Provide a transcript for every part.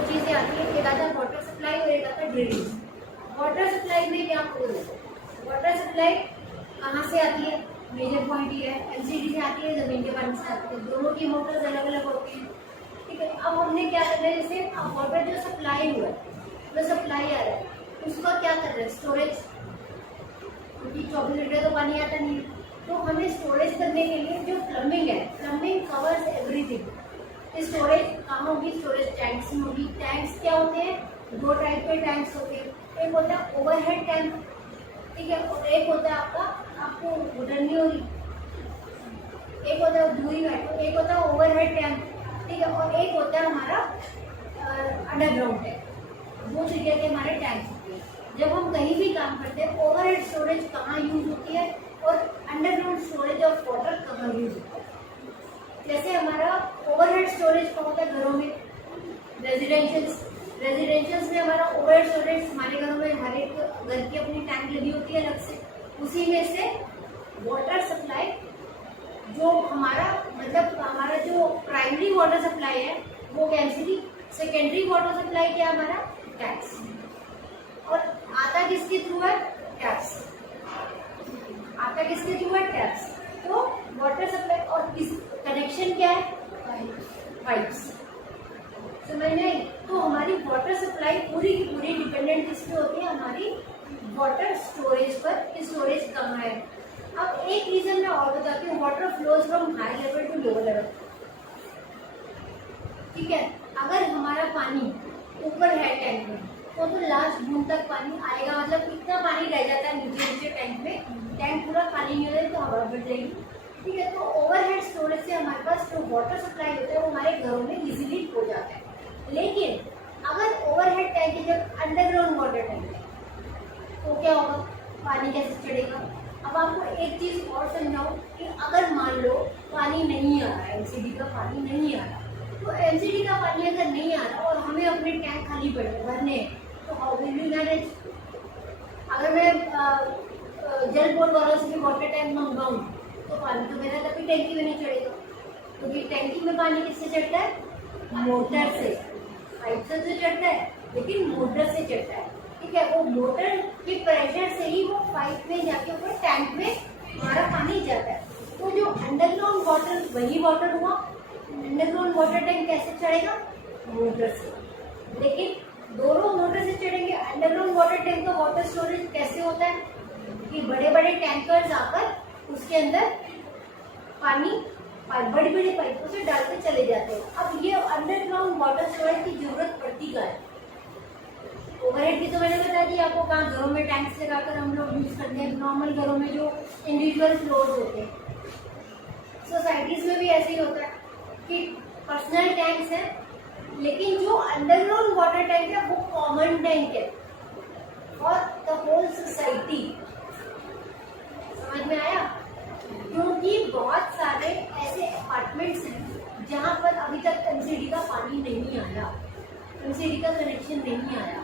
दो चीजें आती है, एक आता है वाटर सप्लाई और एक आता है ड्रेनेज। वाटर सप्लाई में क्या होगा, वाटर सप्लाई कहाँ से आती है, मेजर पॉइंट ये है, एमसीडी से आती है, जमीन के पानी से आती है, दोनों की मोटर्स अलग अलग होती हैं। ठीक है, अब हमने क्या करना है, जैसे अब वाटर जो सप्लाई हुआ है, जो सप्लाई आ रहा है, उसका क्या कर रहे हैं, स्टोरेज, क्योंकि 24 घंटे तो पानी आता नहीं है, तो हमें स्टोरेज करने के लिए जो प्लम्बिंग है, प्लम्बिंग कवर्स एवरीथिंग। स्टोरेज कहाँ होगी, स्टोरेज टैंक्स में होगी। टैंक्स क्या होते हैं, दो टाइप के टैंक्स होते हैं, एक होता है ओवरहेड टैंक, ठीक है, और एक होता है आपका, आपको वुडन नहीं होगी, एक होता है दूरी का, एक होता है ओवरहेड टैंक, ठीक है, और एक होता है हमारा अंडरग्राउंड टैंक। दो तरीके के हमारे टैंक्स होते हैं। जब हम कहीं भी काम करते हैं, ओवरहेड स्टोरेज कहाँ यूज होती है और अंडरग्राउंड स्टोरेज ऑफ वाटर कहाँ यूज होता है। जैसे हमारा ओवरहेड स्टोरेज कहाँ होता है, घरों में, रेजिडेंशियल्स में हमारा ओवरहेड स्टोरेज, हमारे घरों में हर एक घर की अपनी टैंक लगी होती है अलग से, उसी में से वाटर सप्लाई जो हमारा, मतलब हमारा जो प्राइमरी वाटर सप्लाई है वो कैंसिली, सेकेंडरी वाटर सप्लाई क्या हमारा टैक्स, और आता किसके थ्रू है, टैक्स, आता किसके थ्रू है, टैक्स। तो वाटर सप्लाई और किस कनेक्शन क्या है, पाइप्स, समझ में आई। तो हमारी वाटर सप्लाई पूरी की पूरी डिपेंडेंट किस पे होती है, हमारी वाटर स्टोरेज पर, कि स्टोरेज कहाँ है। अब एक रीजन मैं और बताती हूँ, water flows from high level to lower level. ठीक है, अगर हमारा पानी ऊपर है टैंक में तो लास्ट बूंद तक पानी आएगा, मतलब कितना पानी रह जाता है नीचे नीचे टैंक में, टैंक पूरा खाली नहीं हो जाए तो हवा बढ़ जाएगी। ठीक है, तो ओवरहेड स्टोरेज से हमारे पास जो वाटर सप्लाई होता है वो हमारे घरों में इजीली हो जाता है। लेकिन अगर ओवरहेड टैंक की जब अंडरग्राउंड वाटर टैंक है तो क्या होगा, पानी कैसे चढ़ेगा। अब आपको एक चीज और समझाऊं कि अगर मान लो पानी नहीं आ रहा है, एमसीडी का पानी नहीं आ रहा, तो एमसीडी का पानी अगर नहीं आ रहा और हमें अपने टैंक खाली पड़े भरने, तो हाउ विल यू मैनेज। अगर मैं जल बोर्ड वालों से भी वाटर टैंक मंगवाऊं तो पानी तो मेरा कभी टैंकी में नहीं चढ़ेगा, क्योंकि टैंकी में पानी किससे चढ़ता है, मोटर से, पाइप से तो चढ़ता है लेकिन मोटर से चढ़ता है। ठीक है, वो मोटर के प्रेशर से ही वो पाइप में जाके ऊपर टैंक में हमारा पानी जाता है। तो जो अंडरग्राउंड वाटर, वही वाटर हुआ, अंडरग्राउंड वाटर टैंक कैसे चढ़ेगा, मोटर से। लेकिन दोनों मोटर से चढ़ेंगे। अंडरग्राउंड वाटर टैंक का वाटर स्टोरेज कैसे होता है कि बड़े बड़े टैंकर्स आकर उसके अंदर पानी बड़ी बड़ी पाइपों से डाल के चले जाते हैं। अब ये अंडरग्राउंड वाटर स्टोरेज की जरूरत पड़ती का है। ओवरहेड की तो मैंने बता दी आपको, कहाँ घरों में टैंक्स लगाकर हम लोग यूज करते हैं, नॉर्मल घरों में जो इंडिविजुअल फ्लोर्स होते हैं। सोसाइटीज में भी ऐसे ही होता है कि पर्सनल टैंक्स है, लेकिन जो अंडरग्राउंड वाटर टैंक है वो कॉमन टैंक है और द होल सोसाइटी। समझ में आया, क्योंकि बहुत सारे ऐसे अपार्टमेंट्स हैं जहाँ पर अभी तक एमसीडी का पानी नहीं आया, एमसीडी का कनेक्शन नहीं आया,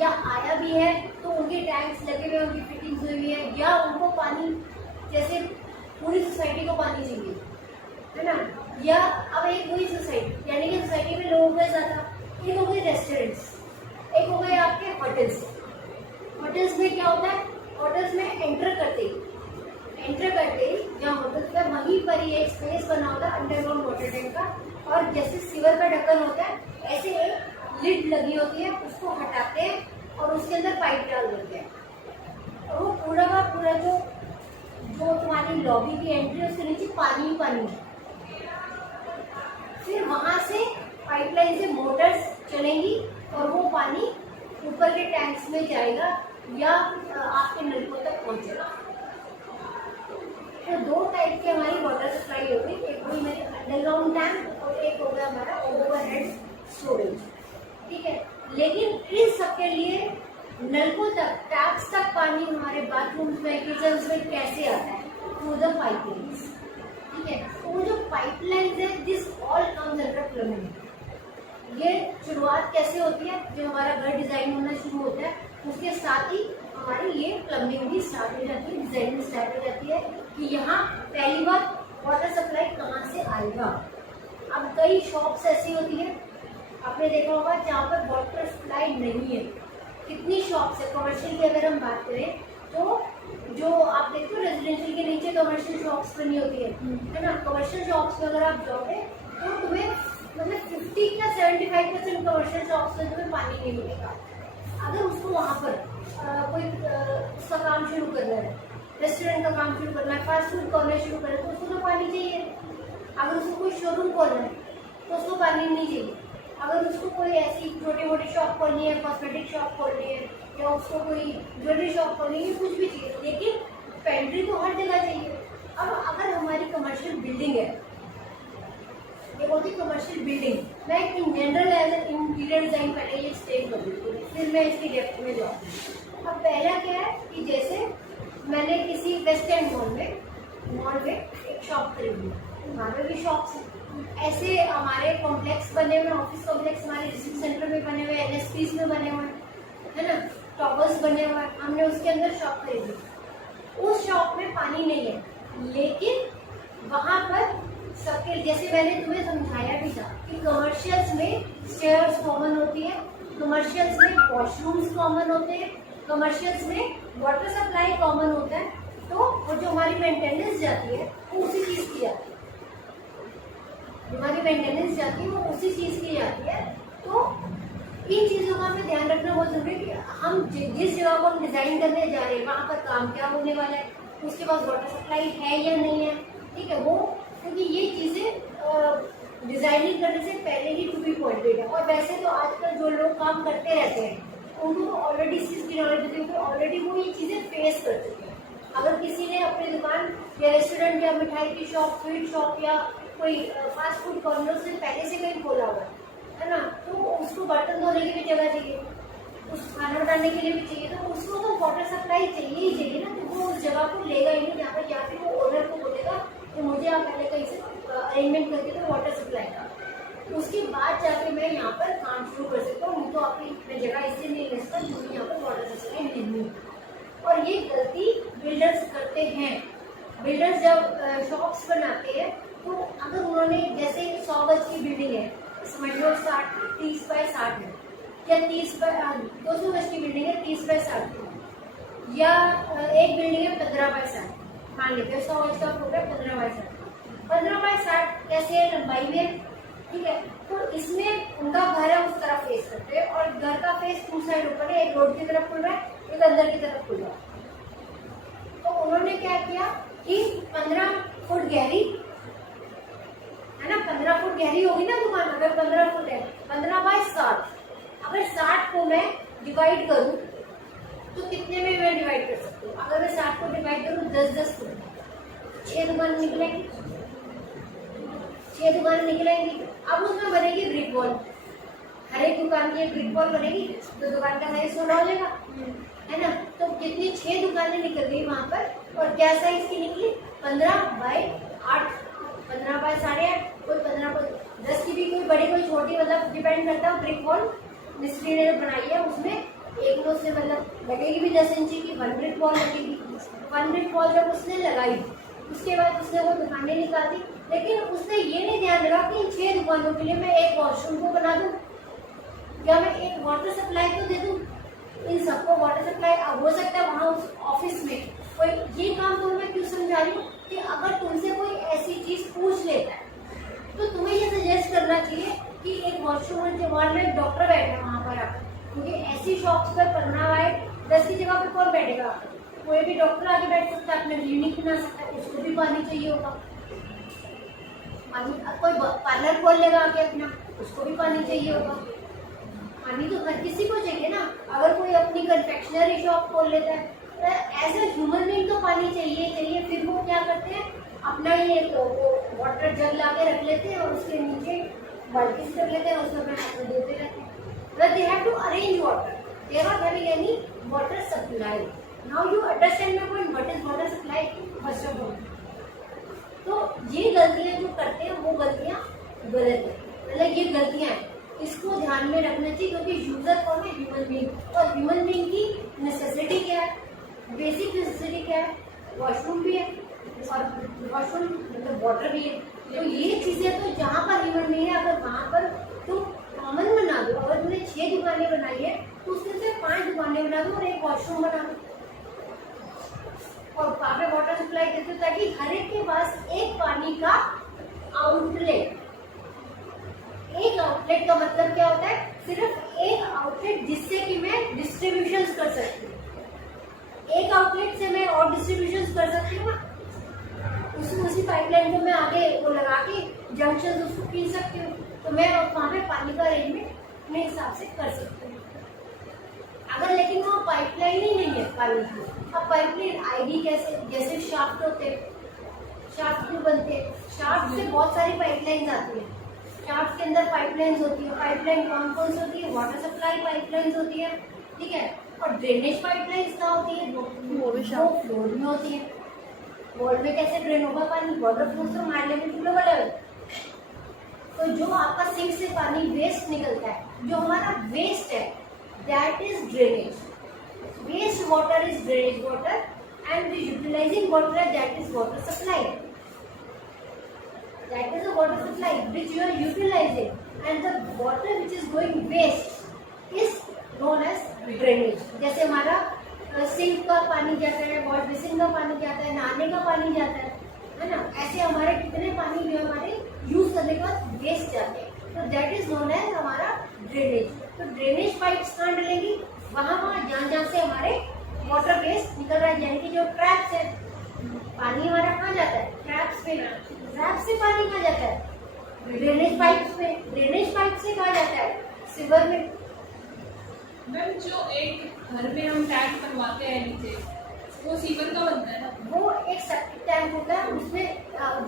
या आया भी है तो उनके टैंक्स लगे हुए, उनकी फिटिंग्स हुई है, या उनको पानी जैसे पूरी सोसाइटी को पानी चाहिए, है ना। या अब एक हुई सोसाइटी, यानी कि सोसाइटी में लोगों का ज्यादा, एक हो गए रेस्टोरेंट्स, एक हो गए आपके होटल्स। होटल्स में क्या होता है, होटल्स में एंटर करते ही जहाँ होटल्स का वहीं पर ही एक स्पेस बना होता है अंडरग्राउंड वाटर टैंक का, और जैसे सीवर का ढक्कन होता है ऐसे एक लिड लगी होती है, उसको हटाते हैं और उसके अंदर पाइप डाल देते हैं, और वो पूरा का पूरा जो तुम्हारी लॉबी की एंट्री है उसके नीचे पानी पानी है। फिर वहां से पाइपलाइन से मोटर्स चलेंगी और वो पानी ऊपर के टैंक्स में जाएगा या आपके नलकों तक पहुंचेगा। तो दो टाइप की हमारी वाटर सप्लाई होगी, एक हुई मेरी अंडरग्राउंड टैंक और एक होगा हमारा ओवरहेड स्टोरेज। ठीक है, लेकिन इन सबके लिए नलकों तक, टैप्स तक पानी हमारे बाथरूम में, किचन में कैसे आता है, थ्रू द पाइपलाइंस। ठीक है, तो वो जो पाइपलाइंस है, this all comes under plumbing. ये शुरुआत कैसे होती है, जो हमारा घर डिजाइन होना शुरू होता है उसके साथ ही हमारी ये प्लम्बिंग भी स्टार्ट हो जाती है, डिजाइनिंग स्टार्ट हो जाती है कि यहाँ पहली बार वाटर सप्लाई कहाँ से आएगा। अब कई शॉप्स ऐसी होती है आपने देखा होगा जहाँ पर वाटर सप्लाई नहीं है, कितनी शॉप्स है। कमर्शियल की अगर हम बात करें तो जो आप देखते हो रेजिडेंशियल के नीचे कमर्शियल शॉप्स बनी होती है ना, कमर्शियल शॉप्स में अगर आप जाओगे तो तुम्हें मतलब 50 या 75% कमर्शियल शॉप्स में तुम्हें पानी नहीं मिलेगा। अगर उसको वहाँ पर कोई उसका काम शुरू करना है, रेस्टोरेंट का काम शुरू करना है, फास्ट फूड कॉर्नर शुरू करना है, तो उसको तो पानी चाहिए। अगर उसको कोई शोरूम खोलना है तो उसको पानी नहीं चाहिए। अगर उसको कोई ऐसी छोटी मोटी शॉप खोलनी है, कॉस्मेटिक शॉप खोलनी है, या उसको कोई ज्वेलरी शॉप खोलनी है, कुछ भी चाहिए, लेकिन पेंट्री तो हर जगह चाहिए। अब अगर हमारी कमर्शियल बिल्डिंग है, ये होती कमर्शियल बिल्डिंग, मैं in general as an interior design पहले ये एक्सप्लेन कर देती हूँ, फिर मैं इसकी डेप्थ में जाऊँ। अब पहला क्या है कि जैसे मैंने किसी वेस्ट एंड मॉल में एक शॉप खरीदी, वहाँ पे भी शॉप्स हैं। ऐसे हमारे कॉम्प्लेक्स बने हुए, ऑफिस कॉम्प्लेक्स हमारे रिसर्च सेंटर में बने हुए, एनएसपीज में बने हुए, है ना, टॉवर्स बने हुए, हमने उसके अंदर शॉप खरीदी। उस शॉप में पानी नहीं है, लेकिन वहाँ पर सबके, जैसे मैंने तुम्हें समझाया भी था कि कमर्शियल्स में स्टेयर्स कॉमन होती है, कमर्शियल्स में वॉशरूम्स कॉमन होते हैं, कमर्शियल्स में वाटर सप्लाई कॉमन होता है, तो वो जो हमारी मेंटेनेंस जाती है वो उसी चीज़ की जाती है, हमारी मेंटेनेंस जाती है वो उसी चीज़ की जाती है। तो इन चीज़ों का हमें ध्यान रखना बहुत जरूरी है कि हम जिस जगह को हम डिज़ाइन करने जा रहे हैं वहाँ पर काम क्या होने वाला है, उसके पास वाटर सप्लाई है या नहीं है, ठीक है वो, क्योंकि ये चीज़ें डिज़ाइनिंग करने से पहले ही टू बी पॉइंटेड है। और वैसे तो आजकल जो लोग काम करते रहते हैं उनको तो ऑलरेडी इस चीज़ की नॉलेज होती है, ऑलरेडी वो ये चीज़ें फेस कर चुके हैं। अगर किसी ने अपनी दुकान या रेस्टोरेंट या मिठाई की शॉप, स्वीट शॉप या कोई फास्ट फूड कॉर्नर से पहले से कहीं खोला हुआ है ना, तो उसको बर्तन धोने की भी जगह चाहिए, उस खाना बनाने के लिए भी चाहिए, तो उसको तो वाटर सप्लाई चाहिए ही चाहिए ना। तो वो उस जगह को लेगा ही नहीं जहाँ पर, या फिर वो ओनर को बोलेगा तो मुझे आप पहले कहीं से अरेंजमेंट करके तो वाटर सप्लाई का, उसके बाद जाके मैं यहाँ पर काम शुरू कर सकता हूँ। नहीं तो आपकी जगह इससे नहीं ले सकता क्योंकि यहाँ पर वाटर सप्लाई नहीं है। और ये गलती बिल्डर्स करते हैं। बिल्डर्स जब शॉप्स बनाते हैं तो अगर उन्होंने जैसे 100 गज की बिल्डिंग है, समझ लो 30 बाय 60 है, या 200 गज की बिल्डिंग है 30 बाय 60, या एक बिल्डिंग है 15 बाय 60, मान लेते हैं 100 गज का फ्लोर है 15 बाय 60, 15 बाय 60 कैसे है लंबाई में, ठीक है। तो इसमें उनका घर है उस तरफ फेस करते हैं और घर का फेस 2 साइड ऊपर है, एक रोड की तरफ खुल रहा है, एक अंदर की तरफ खुल रहा है। तो उन्होंने क्या किया कि 15 फुट गहरी है ना, 15 फुट गहरी होगी ना दुकान, अगर 15 फुट है, 15 बाय 60, अगर 60 को मैं डिवाइड करूं तो कितने में मैं डिवाइड कर सकती हूँ? अगर मैं 60 को डिवाइड करूँ 10-10 फुट, 6 दुकान निकलेंगी, 6 दुकान निकलेंगी। अब उसमें बनेगी ब्रिक वॉल, हर एक दुकान की एक ब्रिक वॉल बनेगी, तो दुकान का साइज 16 हो जाएगा, है ना। तो कितनी 6 दुकानें निकल गई वहां पर, और क्या साइज की निकली 15 बाय 8, 15 बाय 8.5, कोई 15 बाय 10 की भी, कोई बड़ी कोई छोटी, मतलब डिपेंड करता है। ब्रिक वॉल मिस्त्री ने बनाई है, उसमें एक दो से मतलब लगेगी भी 10 इंची की 1 ब्रिक वॉल लगेगी। 1 ब्रिक वॉल जब उसने लगाई उसके बाद उसने वो दुकानें निकाली, लेकिन उसने ये नहीं ध्यान रखा कि इन 6 दुकानों के लिए मैं एक वॉशरूम को बना दूं या मैं एक वाटर सप्लाई को दे दूं, इन सबको वाटर सप्लाई हो सकता है वहाँ उस ऑफिस में कोई, ये काम तो मैं क्यों समझा रही हूँ कि अगर तुमसे कोई ऐसी चीज पूछ लेता है तो तुम्हें ये सजेस्ट करना चाहिए कि एक वॉशरूम के वॉल में डॉक्टर बैठे वहाँ पर आकर, क्योंकि ऐसी शॉप्स पर 15 बाय 10 की जगह पर कौन बैठेगा? कोई भी डॉक्टर आगे बैठ सकता है, अपने क्लिनिक बना सकता है, उसको भी पानी चाहिए होगा। कोई पार्लर खोल लेगा आके अपना, उसको भी पानी चाहिए होगा। पानी तो हर किसी को चाहिए ना। अगर कोई अपनी कन्फेक्शनरी शॉप खोल लेता है तो एज ए ह्यूमन बीइंग तो पानी चाहिए। फिर वो क्या करते हैं, अपना ये वो वाटर जग ला के रख लेते हैं और उसके नीचे बाल्टी कर लेते हैं, उसमें अपना हाथ देते रहते हैं। But they have to arrange water. They are not having any water supply. Now you understand my point. What is water supply? First of all. तो ये गलतियां जो करते हैं वो गलतियां गलत है, मतलब ये गलतियां हैं, इसको ध्यान में रखना चाहिए। क्योंकि यूजर कौन है? Human being. और ह्यूमन बीइंग की नेसेसिटी क्या है? बेसिक नेसेसिटी क्या है? वॉशरूम भी है और वॉशरूम मतलब वाटर भी है। तो ये चीजें तो जहाँ पर ह्यूमन बीइंग है, अगर वहाँ पर तुम कॉमन 6 दुकानें बनाई है तो उसमें से 5 दुकानें बना दो और एक वॉशरूम बना दो और वहाँ पे वाटर सप्लाई देते ताकि हर एक के पास एक पानी का आउटलेट। एक आउटलेट का मतलब क्या होता है? सिर्फ एक आउटलेट जिससे कि मैं डिस्ट्रीब्यूशन कर सकती हूँ। एक आउटलेट से मैं और डिस्ट्रीब्यूशन कर सकती हूँ ना, उसी पाइपलाइन को मैं आगे वो लगा के जंक्शन उसको खींच सकती हूँ, तो मैं वहाँ पे पानी का अरेंजमेंट अपने हिसाब से कर सकती हूँ। अगर लेकिन वहाँ पाइपलाइन ही नहीं है पानी की, अब पाइपलाइन आईडी कैसे? जैसे शाफ्ट होते हैं, शाफ्ट क्यों बनते हैं? शाफ्ट से बहुत सारी पाइपलाइन आती है, शाफ्ट के अंदर पाइपलाइंस होती है। पाइपलाइन कौन कौन सी होती है? वाटर सप्लाई पाइपलाइंस होती है, ठीक है। और ड्रेनेज पाइपलाइंस कहाँ होती है? वो फ्लोर में होती है। फ्लोर में कैसे ड्रेन होगा पानी? वाटर फ्लो से हमारे लेवल टू लोअर लेवल। तो जो आपका सिंक से पानी वेस्ट निकलता है, जो हमारा वेस्ट है, that is drainage. Waste water is drainage water and the utilizing water, that is water supply. That is a water supply which you are utilizing, and the water which is going waste is known as drainage. जैसे हमारा sink का पानी जाता है, wash basin का पानी जाता है, नहाने का पानी जाता है ना, ऐसे हमारे कितने पानी जो हमारे यूज करने के बाद वेस्ट जाते हैं, तो दैट इज नोन एज हमारा ड्रेनेज। तो ड्रेनेज पाइप्स कहाँ डलेंगी? वहाँ जहाँ से हमारे वाटर वेस्ट निकल रहा है, यानी कि जो ट्रैप्स है, पानी हमारा कहाँ जाता है? ट्रैप्स पे। ट्रैप से पानी कहाँ जाता है? ड्रेनेज पाइप्स में। ड्रेनेज पाइप से कहाँ जाता है? सीवर में। मैम जो एक घर में हम टैंक बनवाते हैं नीचे, वो सीवर का बनता है ना? वो एक सेप्टिक टैंक होता है, उसमें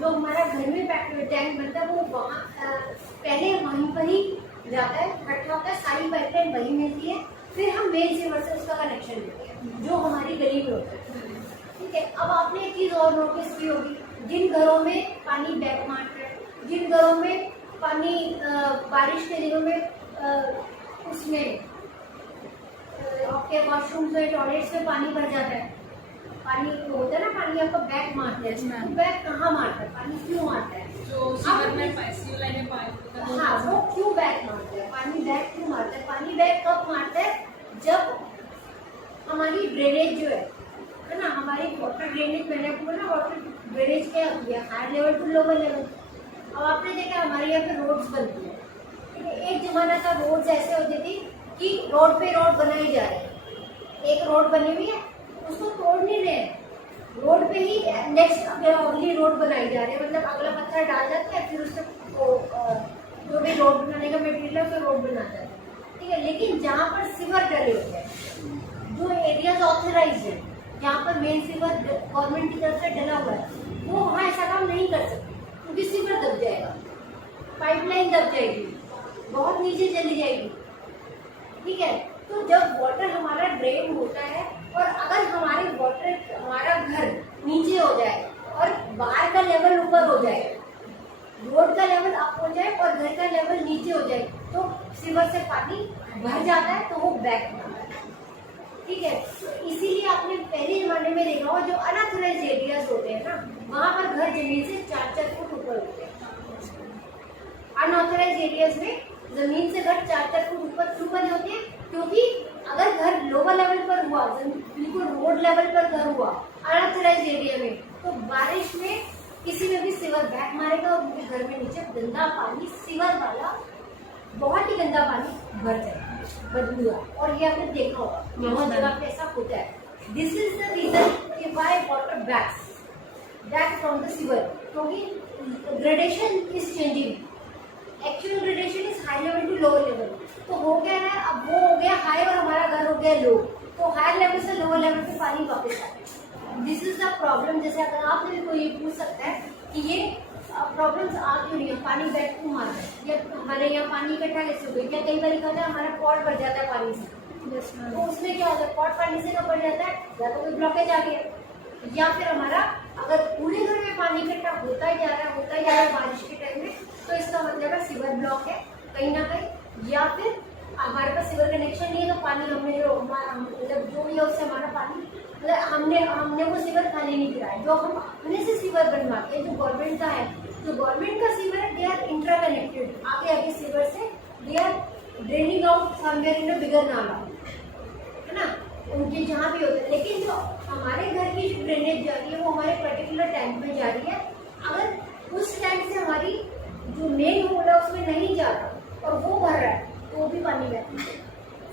जो हमारा घर में टैंक बनता है वो वहाँ पहले वहीं पर ही जाता है, इकट्ठा होता है, सारी पाइपलाइन वहीं मिलती है, फिर हम मेन सीवर से उसका कनेक्शन लेते हैं जो हमारी गली में होता है, ठीक है। अब आपने एक चीज और नोटिस की होगी, जिन घरों में पानी बैक मारता है, जिन घरों में पानी बारिश के दिनों में उसमें आपके वॉशरूम में, टॉयलेट्स में पानी भर जाता है, पानी होता है ना, पानी आपको बैक मारता है, तो बैक कहाँ मारता है? पानी क्यों मारता है? जो सीवर में सीवर लाइन में पानी होता है, हाँ, वो क्यों बैक मारता है? पानी बैक क्यों मारता है? पानी बैक कब मारता है? जब हमारी ड्रेनेज जो है ना, हमारी वाटर ड्रेनेज, मैंने आपको बोला वाटर ड्रेनेज क्या होती है? High level to lower level. अब आपने देखा हमारे यहाँ पे रोड्स बनती है, ठीक है। एक जमाना था रोड्स ऐसे होती थी कि रोड पे रोड बनाई जा रही है, एक रोड बनी हुई है, उसको तोड़ नहीं रहे, रोड पे ही नेक्स्ट अगली रोड बनाई जा रही है, मतलब अगला पत्थर डाल जाता है, फिर उससे जो भी रोड बनाने का मटेरियल है, फिर रोड बनाता है, ठीक है। लेकिन जहाँ पर सीवर डले होते हैं, जो एरियाज ऑथराइज है, जहाँ पर मेन सीवर गवर्नमेंट की तरफ से डला हुआ है, वो वहाँ ऐसा काम नहीं कर सकते, क्योंकि सीवर दब जाएगा, पाइपलाइन दब जाएगी, बहुत नीचे चली जाएगी, ठीक है। तो जब वाटर हमारा ड्रेन होता है और अगर हमारा घर नीचे हो जाए और बाहर का लेवल ऊपर हो जाए, रोड का लेवल अप हो जाए और घर का लेवल नीचे हो जाए, तो सीवर से पानी भर जाता है, तो वो बैक मारता है, ठीक है। तो इसीलिए आपने पहले जमाने में देखा हो, जो अनऑथराइज्ड एरियाज होते हैं ना, वहाँ पर घर जमीन से 4-4 फुट ऊपर होते हैं। अनऑथराइज्ड एरियाज में जमीन से घर 4-4 फुट ऊपर क्यों बने होते हैं? क्योंकि अगर घर लोअर लेवल पर हुआ, बिल्कुल रोड लेवल पर घर हुआ अनऑथराइज्ड एरिया में, तो बारिश में किसी में भी सीवर बैक मारेगा और उनके घर में नीचे गंदा पानी, सीवर वाला बहुत ही गंदा पानी भर जाएगा, बदबूदार। और ये आपने देखा होगा बहुत जगह पे ऐसा होता है। दिस इज द रीजन कि why water back from the sewer, क्योंकि gradation is changing. Actual gradation is high level to lower level. तो हो गया है, अब वो हो गया हाई और हमारा घर हो गया लो, तो हायर लेवल से लोअर लेवल पे पानी वापस आ गया। This is the problem. जैसे अगर आपने भी कोई पूछ सकता है कि ये प्रॉब्लम्स आ क्यों रही है, पानी बैक क्यों मार रहा है, या हमारे यहाँ पानी इकट्ठा कैसे हो गया, क्या कई बार कहता है हमारा पॉट भर जाता है पानी से, तो उसमें क्या होता है, पॉट पानी से कब भर जाता है, या तो कोई ब्लॉकेज आ गया, या फिर हमारा अगर पूरे घर में पानी इकट्ठा होता ही जा रहा है बारिश के टाइम में, तो इसका मतलब है सीवर ब्लॉक है कहीं ना कहीं, या फिर हमारे पास सीवर कनेक्शन नहीं है, तो पानी हमने जो मतलब जो भी है उससे हमारा पानी मतलब हमने वो सीवर खाली नहीं किया है, जो हम अपने से सीवर बनवाते हैं, जो गवर्नमेंट का है, जो गवर्नमेंट का सीवर है, दे आर इंट्रा कनेक्टेड, आगे सीवर से they are draining out somewhere in a bigger नाला, है ना, उनके जहाँ भी होते हैं। लेकिन जो हमारे घर की जो ड्रेनेज जा रही है वो हमारे पर्टिकुलर टैंक में जा रही है। अगर उस टैंक से हमारी जो मेन होल है उसमें नहीं जा रहा और वो भर रहा है तो वो भी पानी बहता है।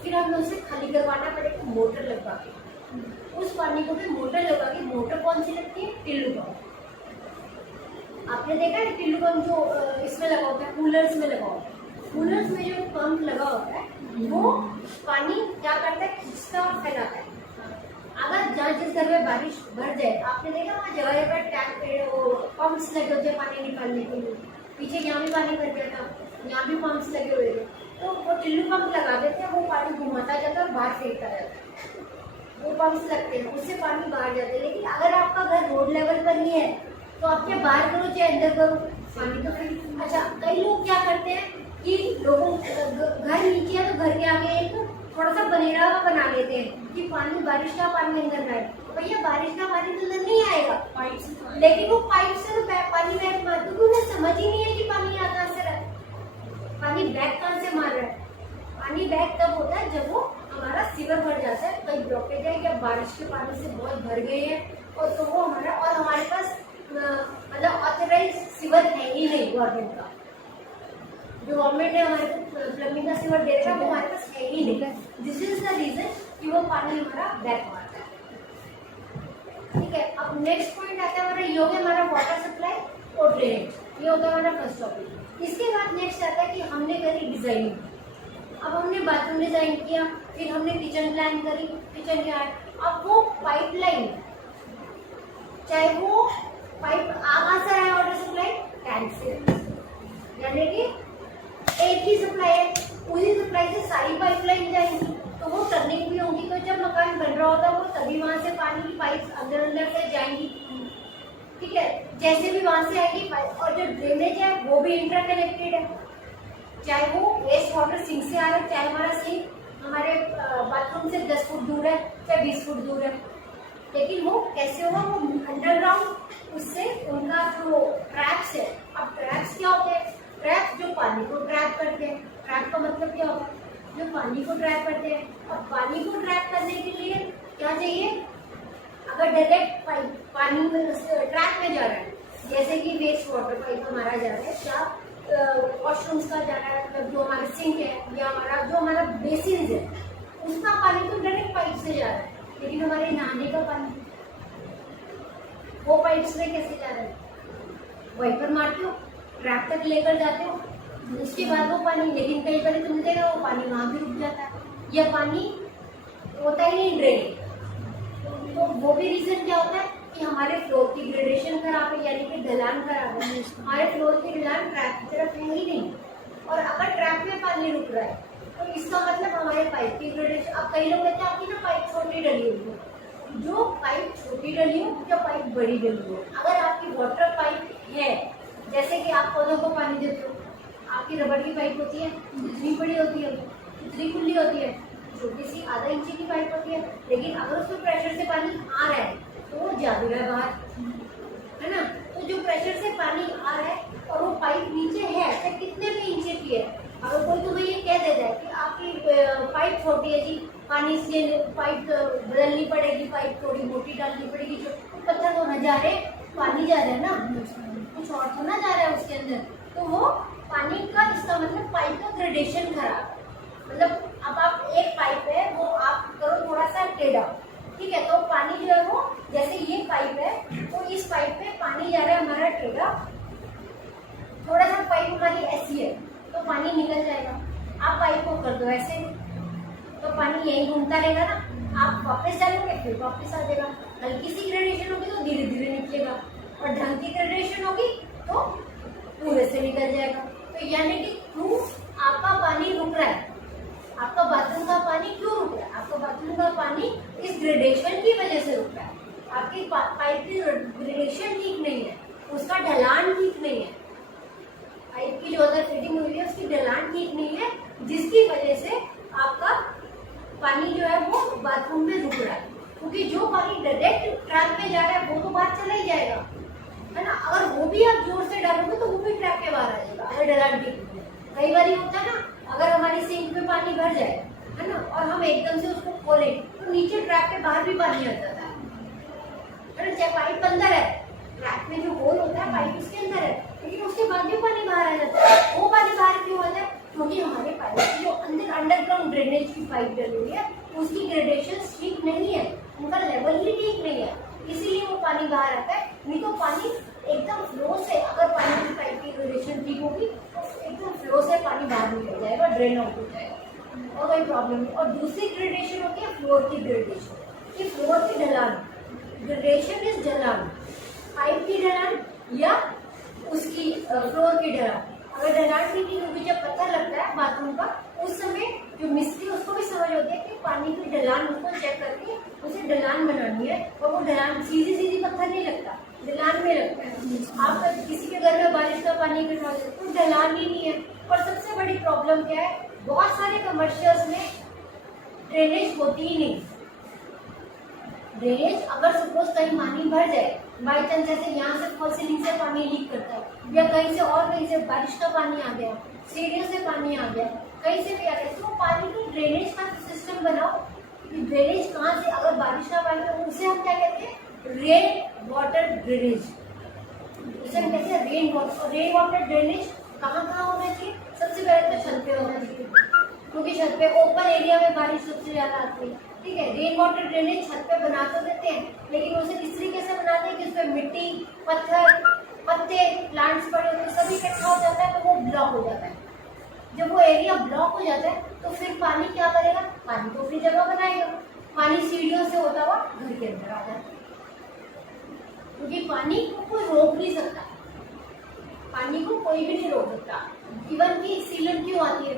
फिर हमें उसे खाली करवाना पड़ेगा मोटर लगवा के। उस पानी को फिर मोटर लगा के, मोटर कौन सी लगती है, टिल्लू पंप। आपने देखा है टिल्लू पंप जो इसमें लगा होता है, कूलर्स में लगा होता है। कूलर्स में जो पंप लगा होता है वो पानी क्या करता है, खींचता और फैलाता है। अगर जहाँ जिस घर में बारिश भर जाए, आपने देखा वहाँ जगह पर टैंक पे वो पंप्स लगे होते हैं पानी निकालने के लिए। पीछे यहाँ भी पानी भर गया था, यहाँ भी पंप्स लगे हुए थे, तो वो टिल्लू पंप लगा देते हैं, वो पानी घुमाता जाता है और बाहर फेंकता जाता है। वो पंप्स लगते हैं, उससे पानी बाहर जाता है। लेकिन अगर आपका घर रोड लेवल पर नहीं है तो आप क्या बाहर करो चाहे अंदर करो, पानी तो फिर। अच्छा, कई लोग क्या करते हैं कि लोगों घर नीचे है तो घर के आगे एक थोड़ा सा बनेरा बना लेते हैं कि पानी, बारिश का पानी अंदर ना आए। भैया बारिश का पानी तो अंदर नहीं आएगा, पाइप से, लेकिन वो पाइप से तो पानी बैक मार, क्योंकि उन्हें समझ ही नहीं है कि पानी यहाँ कहाँ से रहा है, पानी बैक कहाँ से मार रहा है। पानी बैक तब होता है जब वो हमारा सीवर भर जाता है, कहीं ब्लॉकेज है या बारिश के पानी से बहुत भर गए हैं और तो वो हमारा, और हमारे पास मतलब ऑथराइज सीवर है ही नहीं गवर्नमेंट का। जो गवर्नमेंट है हमारे को प्लम्बिंग का सीवर दे रहा है वो हमारे पास है ही नहीं। दिस इज द रीजन कि वो पानी हमारा बैक मारता है। ठीक है, अब नेक्स्ट पॉइंट आता है हमारा, ये हो गया हमारा वाटर सप्लाई और ड्रेनेज। ये होता है हमारा फर्स्ट टॉपिक। इसके बाद नेक्स्ट आता है कि हमने करी डिजाइनिंग। अब हमने बाथरूम डिजाइन किया, फिर हमने किचन प्लान करी, किचन यार्ड। अब वो पाइपलाइन, चाहे वो पाइप कहाँ से आया वाटर सप्लाई, टैंक से, यानी कि एक ही सप्लाई है, उसी सप्लाई से सारी पाइपलाइन जाएंगी तो वो टर्निंग भी होंगी। तो जब मकान बन रहा होता है वो तभी वहां से पानी की पाइप अंदर अंदर से जाएंगी। ठीक है, जैसे भी वहां से आएगी पाइप। और जो ड्रेनेज है वो भी इंटरकनेक्टेड है, चाहे वो वेस्ट वाटर सिंक से आ रहा है, चाहे हमारा सिंक हमारे बाथरूम से 10 फुट दूर है, चाहे 20 फुट दूर है। लेकिन वो कैसे होगा, वो अंडरग्राउंड, उससे उनका जो ट्रैप्स है। अब ट्रैप्स क्या होते हैं, ट्रैप जो पानी को ट्रैप करते हैं। ट्रैप का मतलब क्या होगा, जो पानी को ट्रैप करते हैं। अब पानी को ट्रैप करने के लिए क्या चाहिए, अगर डायरेक्ट पाइप पानी में ट्रैप में जा रहा है, जैसे कि वेस्ट वाटर पाइप हमारा जा रहा है, क्या वॉशरूम्स का जा रहा है, मतलब जो हमारा सिंक है या हमारा जो हमारा बेसिन है उसका पानी तो डायरेक्ट पाइप से जा रहा है। लेकिन हमारे नहाने का पानी वो पाइप से कैसे जा रहा है, वाइपर मारते हो, ट्रैप तक लेकर जाते हो, उसके बाद वो पानी, लेकिन कई बार तुमने देखा वो पानी वहां भी रुक जाता है, या पानी होता ही नहीं ड्रेन। तो वो भी रीजन क्या होता है कि हमारे फ्लोर की ग्रेडेशन खराब है, यानी कि ढलान खराब है। हमारे फ्लोर की ढलान ट्रैप की तरफ है ही नहीं, और अगर ट्रैप में पानी रुक रहा है तो इसका मतलब हमारे पाइप की ग्रेडेशन। अब कई लोग कहते हैं आपकी ना पाइप छोटी डली हुई है, जो पाइप छोटी डली हो या पाइप बड़ी डली हो। अगर आपकी वाटर पाइप है, जैसे कि आप पौधों को पानी देते हो, आपकी रबड़ की पाइप होती है, इतनी बड़ी होती है, इतनी खुली होती है, छोटी सी आधा इंची की पाइप होती है, लेकिन अगर उसमें प्रेशर से पानी आ रहा है तो वो जा भी रहा है बाहर, है ना। तो जो प्रेशर से पानी आ रहा है और वो पाइप नीचे है, चाहे कितने भी इंचे की है, अगर कोई तुम्हें ये कह देता है कि आपकी पाइप छोटी है जी, पानी से पाइप बदलनी पड़ेगी, पाइप थोड़ी मोटी डालनी पड़ेगी, जो पत्थर तो न जा रहे, पानी जा रहा है ना, कुछ और तो ना जा रहा है उसके अंदर, तो वो पानी का, इसका मतलब पाइप का ग्रेडेशन खराब। मतलब अब आप एक पाइप है वो आप करो थोड़ा सा टेढ़ा, ठीक है, तो पानी जो है वो, जैसे ये पाइप है तो इस पाइप पे पानी जा रहा है हमारा टेढ़ा, थोड़ा सा पाइप हमारी ऐसी है तो पानी निकल जाएगा। आप पाइप को कर दो ऐसे तो पानी यही घूमता रहेगा ना, आप वापस डालोगे फिर वापस आ जाएगा। हल्की सी ग्रेडेशन होगी तो धीरे धीरे निकलेगा, और ढंग की ग्रेडेशन होगी तो पूरे से निकल जाएगा। तो यानी कि क्यों आपका पानी रुक रहा है, आपका बाथरूम का पानी क्यों रुक रहा है, आपका बाथरूम का पानी इस ग्रेडेशन की वजह से रुक रहा है। आपकी पाइप की ग्रेडेशन ठीक नहीं है, उसका ढलान ठीक नहीं है, पाइप की जो अगर फिटिंग हुई है उसकी ढलान ठीक नहीं है, जिसकी वजह से आपका पानी जो है वो बाथरूम में रुक रहा है। क्योंकि जो पानी डायरेक्ट ट्रैप में जा रहा है वो तो बाहर चला ही जाएगा, है ना। अगर वो भी आप जोर से डालोगे तो वो भी ट्रैप के बाहर आ जाएगा, अगर ढलान ठीक नहीं है। कई बार होता है ना, अगर हमारी सिंक में पानी भर जाए, है ना, और हम एकदम से उसको खोलें तो नीचे ट्रैप के बाहर भी पानी आ जाता है ना, चाहे पाइप अंदर है, ट्रैप में जो होल होता है पाइप उसके अंदर है, लेकिन उसके बाद भी पानी बाहर आ जाता है। वो पानी बाहर क्यों आता है? क्योंकि हमारे पाइप की जो अंडरग्राउंड ड्रेनेज की पाइप डली हुई है उसकी ग्रेडेशन ठीक नहीं है, उनका लेवल ही ठीक नहीं है, इसीलिए वो पानी बाहर आता है। नहीं तो पानी एकदम फ्लो से, अगर पानी की पाइप की ग्रेडेशन ठीक होगी तो एकदम फ्लो से पानी बाहर निकल जाएगा, ड्रेन आउट हो जाएगा और कोई प्रॉब्लम नहीं। और दूसरी ग्रेडेशन होती है फ्लोर की ग्रेडेशन, कि फ्लोर की ढलान, ग्रेडेशन इज ढलान, पाइप की ढलान या उसकी फ्लोर की ढलान। अगर ढलान ठीक नहीं होगी, जब पत्थर लगता है बाथरूम का, उस समय जो मिस्त्री उसको भी समझ होती है कि पानी की ढलान उसको चेक करके उसे ढलान बनानी है, और वो ढलान सीधी सीधी पत्थर नहीं लगता, ढलान में लगता है। आप किसी के घर में बारिश का पानी इकट्ठा हो जाए तो ढलान ही नहीं है। और सबसे बड़ी प्रॉब्लम क्या है, बहुत सारे कमर्शियल्स में ड्रेनेज होती ही नहीं। ड्रेनेज अगर सपोज कहीं पानी भर जाए, बाई चांस जैसे यहाँ से फॉल सीलिंग से पानी लीक करता है, या कहीं से और कहीं से बारिश का पानी आ गया, सीढ़ियों से पानी आ गया, कहीं से भी आ गया, तो पानी की ड्रेनेज का सिस्टम बनाओ कि ड्रेनेज कहाँ से, अगर बारिश का पानी है उसे हम क्या कहते हैं, रेन वाटर ड्रेनेज, उसे हम कहते हैं रेन वाटर ड्रेनेज। कहाँ होना चाहिए? सबसे पहले तो छत पे होना चाहिए, क्योंकि छत पे ओपन एरिया में बारिश सबसे ज्यादा आती है, ठीक है। रेन वाटर ड्रेनेज छत पे बना तो देते हैं, लेकिन उसे इस तरीके से बनाते हैं कि उसमें मिट्टी, पत्थर, पत्ते, प्लांट्स पड़े होते सभी इकट्ठा हो जाता है, तो वो ब्लॉक हो जाता है। जब वो एरिया ब्लॉक हो जाता है तो फिर पानी क्या करेगा? पानी तो अपनी जगह बनाएगा, पानी सीढ़ियों से होता हुआ घर के अंदर आ जाता है, क्योंकि पानी को कोई रोक नहीं सकता, पानी को कोई भी नहीं रोक सकता। इवन की सीलन क्यों आती है?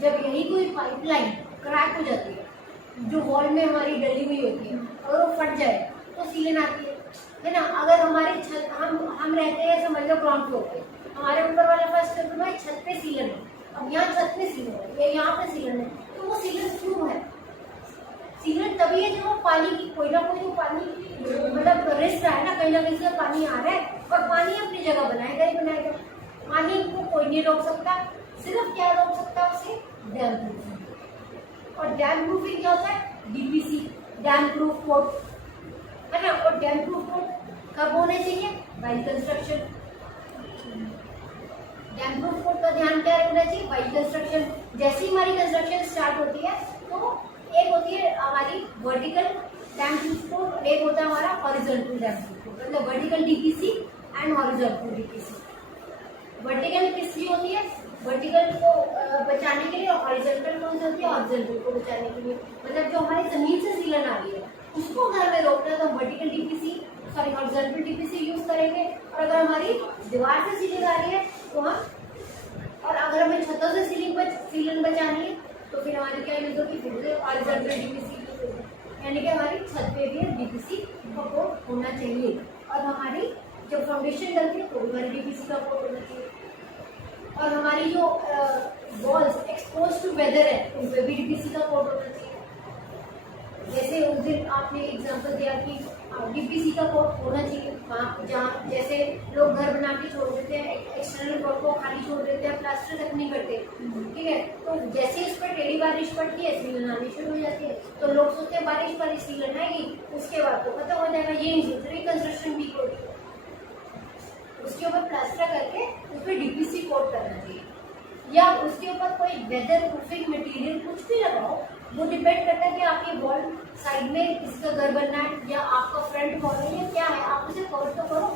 जब यही कोई पाइपलाइन क्रैक हो जाती है, जो वॉल में हमारी डली हुई होती है, अगर वो फट जाए तो सीलन आती है ना। अगर हमारे छत, हम रहते हैं समझ लो ग्राउंड फ्लोर पे, हमारे ऊपर वाला फर्स्ट फ्लोर में छत पे सीलन है, अब यहाँ छत पे सीलन है या यहाँ पे सीलन है, तो वो सीलन क्यों है? सीलन तभी है जब वो पानी की कोई ना कोई, तो पानी मतलब रिस्क है ना, कहीं ना कहीं से पानी आ रहा है, और पानी अपनी जगह बनाएगा ही बनाएगा, पानी को कोई नहीं रोक सकता। सिर्फ क्या रोक सकता है उसे? Dam proofing. और डैम प्रूफिंग क्या होता है? डीपीसी, डैम प्रूफ कोट, है ना। और डैम प्रूफ कोट कब होने चाहिए? By construction. Damp proof coat का ध्यान क्या रखना चाहिए? By construction. जैसे ही हमारी कंस्ट्रक्शन स्टार्ट होती है तो एक होती है हमारी वर्टिकल डैम प्रूफ कोट, एक होता है हमारा हॉरिजॉन्टल डैम प्रूफ कोट, मतलब vertical DPC and horizontal DPC. Vertical किसकी होती है? वर्टिकल को बचाने के लिए, और हॉरिजॉन्टल कौन सी होती है? हॉरिजॉन्टल को बचाने के लिए, मतलब जो हमारी जमीन से सीलन आ रही है उसको घर में रोकना, तो vertical DPC sorry horizontal DPC use करेंगे। और अगर हमारी दीवार से सीलिंग आ रही है तो हम, और अगर हमें छतों से सीलन बचानी है तो फिर हमारी क्या यूज होगी? फिर से हॉरिजॉन्टल डीपीसी, यानी कि हमारी छत पे भी डीपीसी का कोट होना चाहिए। और हमारी जब फाउंडेशन डलती है तो हमारी डीपीसी का कोट होना चाहिए। और हमारी जो वॉल्स एक्सपोज टू वेदर है उन पर भी डीपीसी का कोट होना चाहिए। जैसे उस दिन आपने एग्जांपल दिया कि डीपीसी का कोट होना चाहिए वहाँ जहाँ, जैसे लोग घर बना के छोड़ देते हैं, एक्सटर्नल कोट को खाली छोड़ देते हैं, प्लास्टर तक नहीं करते, ठीक है। तो जैसे ही उस पर टेढ़ी बारिश पड़ती है सीलन आनी शुरू हो जाती है, तो लोग सोचते हैं बारिश सीलन आएगी, उसके बाद तो खत्म हो जाएगा, ये नहीं सोच रहे कंस्ट्रक्शन वीक होगी, उसके ऊपर प्लास्टर करके उस पर डीपीसी कोट करना चाहिए, या उसके ऊपर कोई वेदर प्रूफिंग मटेरियल कुछ भी लगाओ। वो डिपेंड करता है कि आपकी वॉल साइड में किसका घर बनना है या आपका फ्रंट वॉल है या क्या है, आप उसे कवर तो करो,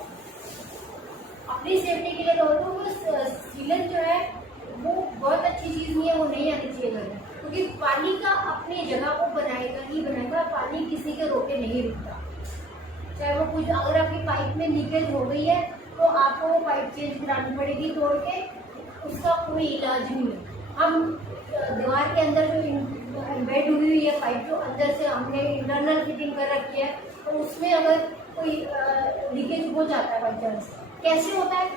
अपनी सेफ्टी के लिए कवर करो। वो सीलन जो है वो बहुत अच्छी चीज़ नहीं है, वो नहीं आनी चाहिए घर में, क्योंकि पानी का अपनी जगह वो बनाएगा ही बनाएगा, पानी किसी के रोके नहीं रुकता। चाहे वो कुछ, अगर आपकी पाइप में लीकेज हो गई है तो आपको वो पाइप चेंज करानी पड़ेगी तोड़ के, उसका कोई इलाज नहीं है। हम दीवार के अंदर जो एम्बेड हुई हुई है पाइप, जो अंदर से हमने इंटरनल फिटिंग कर रखी है, तो उसमें अगर कोई लीकेज हो जाता है बाई चांस, कैसे होता है?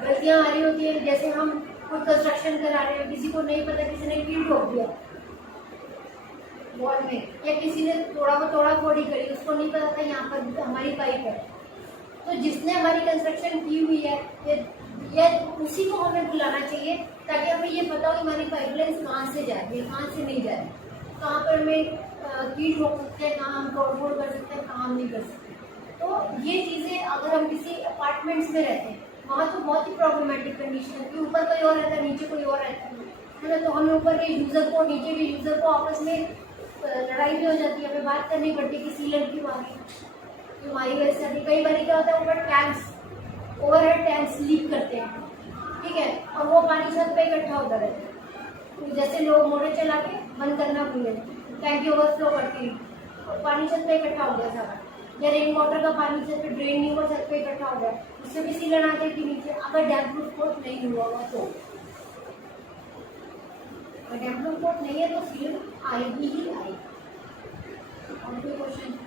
गलतियाँ आ रही होती है, जैसे हम कोई कंस्ट्रक्शन करा रहे हैं, किसी को नहीं पता, किसी ने कील ठोक दिया वॉल में, या किसी ने थोड़ा फोड़ी करी, उसको नहीं पता था यहाँ पर हमारी पाइप है, तो जिसने हमारी कंस्ट्रक्शन की हुई है या उसी को हमें बुलाना चाहिए ताकि हमें ये पता हो कि हमारी पाइपलाइन कहाँ से जा रही है, कहाँ से नहीं जा रही, कहाँ पर हमें कीट रोक सकते हैं, कहाँ हम तोड़फोड़ कर सकते हैं, कहाँ हम नहीं कर सकते। तो ये चीज़ें अगर हम किसी अपार्टमेंट्स में रहते हैं, वहाँ तो बहुत ही प्रॉब्लमेटिक कंडीशन है कि ऊपर कोई और रहता है, नीचे कोई और रहता है ना, तो हमें ऊपर के यूज़र को, नीचे के यूज़र को आपस में लड़ाई भी हो जाती है, हमें बात करनी पड़ती है कि सीलन क्यों आ गई, तो हमारी वजह से कई बार क्या होता है ऊपर टैंक्स, ओवरहेड टैंक्स लीक करते हैं, ठीक है, और वो पानी छत पे इकट्ठा होता रहता है। तो जैसे लोग मोटर चला के बंद करना भूले, टैंकी ओवरफ्लो करती है, और पानी छत पे इकट्ठा हो गया सारा, या रेन वाटर का पानी छत पे ड्रेन नहीं हुआ, छत पे इकट्ठा हो गया, उससे भी सीलन आ जाएगी नीचे, अगर डैम प्रूफ कोट नहीं हुआ होगा तो। अगर डैम प्रूफ कोट नहीं है तो सीलन आएगी ही आएगी। और कोई क्वेश्चन?